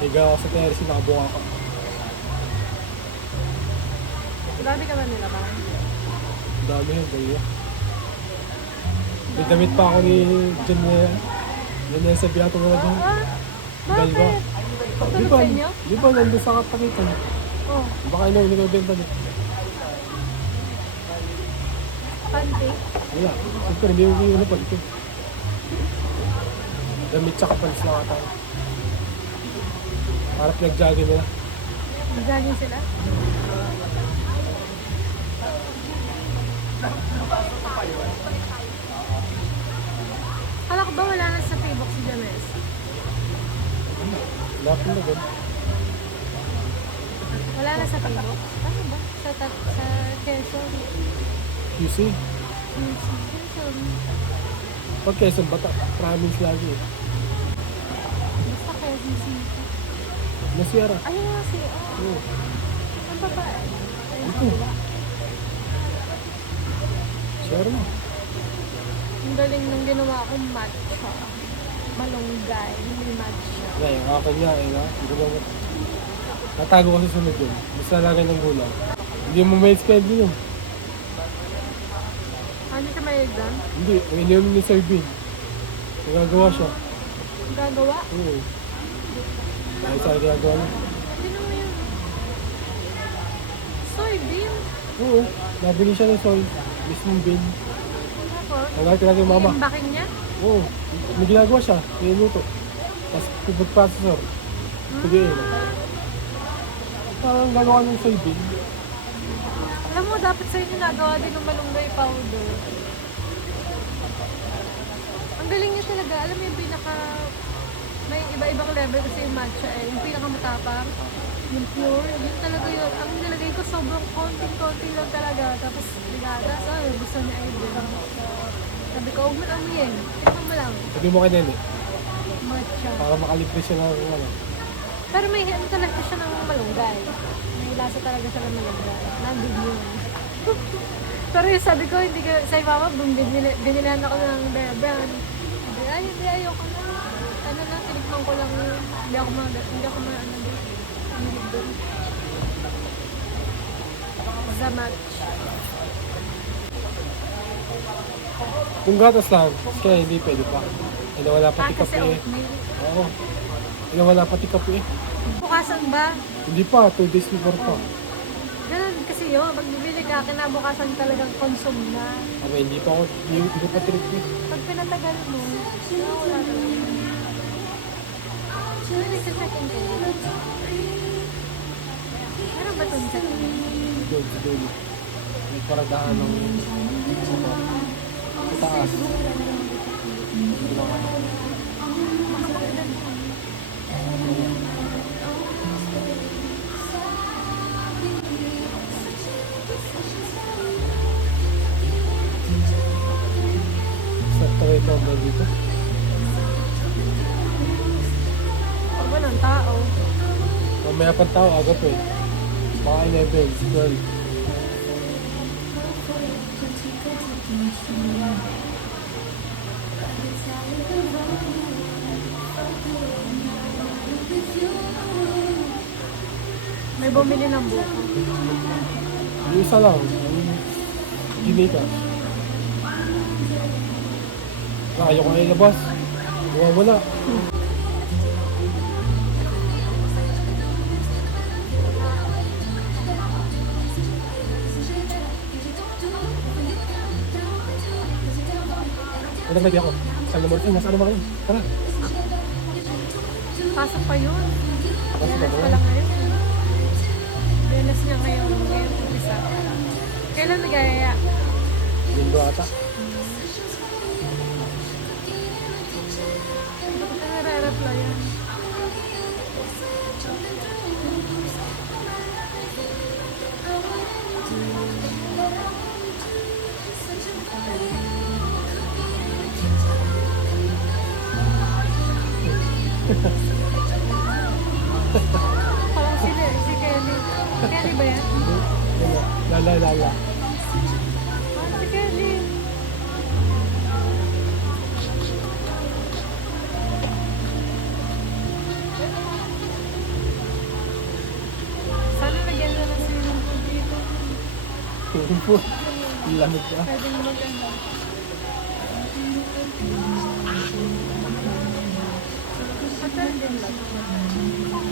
Higa ako sa terrace, nakabuka ka. Grabe ka ba nila ba? Ang dami yun, kaya. May damit pa ako ni John na yan. Yan na sabi ako nga doon. Dalawa. Bakit? Di Tulog ba, sa inyo? di ba nandun sa kapagitan? Oh, Baka ina yung nabenta doon. panty. Wala. Siyempre, hindi yung ano pa ito. Damit tsaka pants lang ata. Para pinag-jogging nila. Jogging sila? Kala ko ba wala na sa Facebook si James? Lapin na doon. Wala na sa Facebook? Ano ba? Sa Quezon? QC. Quezon. Pag Quezon, bata. Province lagi eh. Basta Quezon City. Nasira. Ayun nga si... Oo. Ang babae. Ito. Sure na. Ang galing nung ginawa kong matcha. Malunggay, hindi matcha. Wala, yung akin nga eh. Hindi ko naman. Natago ko sa sunod yun. Basta lagay ng gulay. Hindi mo may schedule yun. Ano siya may exam? Hindi. Ang ininom ni Sir Bean. Nagagawa siya. Ang gagawa? Oo. Dahil sa ginagawa niya. Sino mo yun? Soybean? Oo. Nabili siya ng soy. Mismong bean. Tapos? Nagagay natin yung mama. Yung backing niya? Oo. May ginagawa siya. Niluto. Tapos food processor. Sige eh. Parang gagawa ng soy bean. Alam mo, dapat sa inyo nagawa din ng malunggay powder. Ang galing niya talaga. Alam mo yung pinaka... May iba-ibang level kasi yung matcha eh. Yung pinakamatapang, yung pure, yun talaga yun. Ang nilagay ko sobrang konting-konti lang talaga. Tapos ligada, sabi, gusto niya ay din. Sabi ko, huwag mo na amuyin. Ito mo lang. Sabi mo kay Nene. Matcha. Para makalibre siya ng ano. Pero may ano talaga siya ng malunggay. May lasa talaga siya ng malunggay. Nandun yun. Pero yung sabi ko, hindi ka, sa mama, binilihan ako ng Bear Brand. Sabi, ay, hindi, ayoko na. Ano na, tinikman ko lang yun. Hindi ako ano doon. Hilig doon. Zamat. Kung gatas lang, kaya hindi pwede pa. Ay nawala pati Kasi kape eh. oatmeal. Oo. Ay nawala pati kape eh. Bukasan ba? Hindi pa, 2 days before pa. Ganun kasi yun. Pag bibili ka, kinabukasan talagang consume na. Aba, hindi pa ako, hindi ko pa trip eh. Pag pinatagal mo, wala talaga. Sino nagsasakin ko? Meron ba itong sa Doon, sa dulo. May paradahan ng sa taas. Sakto kayo ito ba dito? Pag ba ng tao? Mamaya pang tao, agad eh. Baka 11, 12. May bumili ng buko. Yung isa lang, yung ginika. Ayaw ko na ilabas. Wala. Ano ba ako? Saan naman? Ay, nasa ano ba kayo? Tara. Pasok pa yun. Pasok pa Benes ba? pa lang ngayon. Benes niya ngayon. Ngayon umpisa. Kailan nagaya? Linggo ata. Bakit ka nare-reply yan? Parang si Kelly. Kelly ba yan? Lala. Ah, si Kelly. Tulog po. Ang lamig ka. Pwedeng mag-ano. Hotel din lang.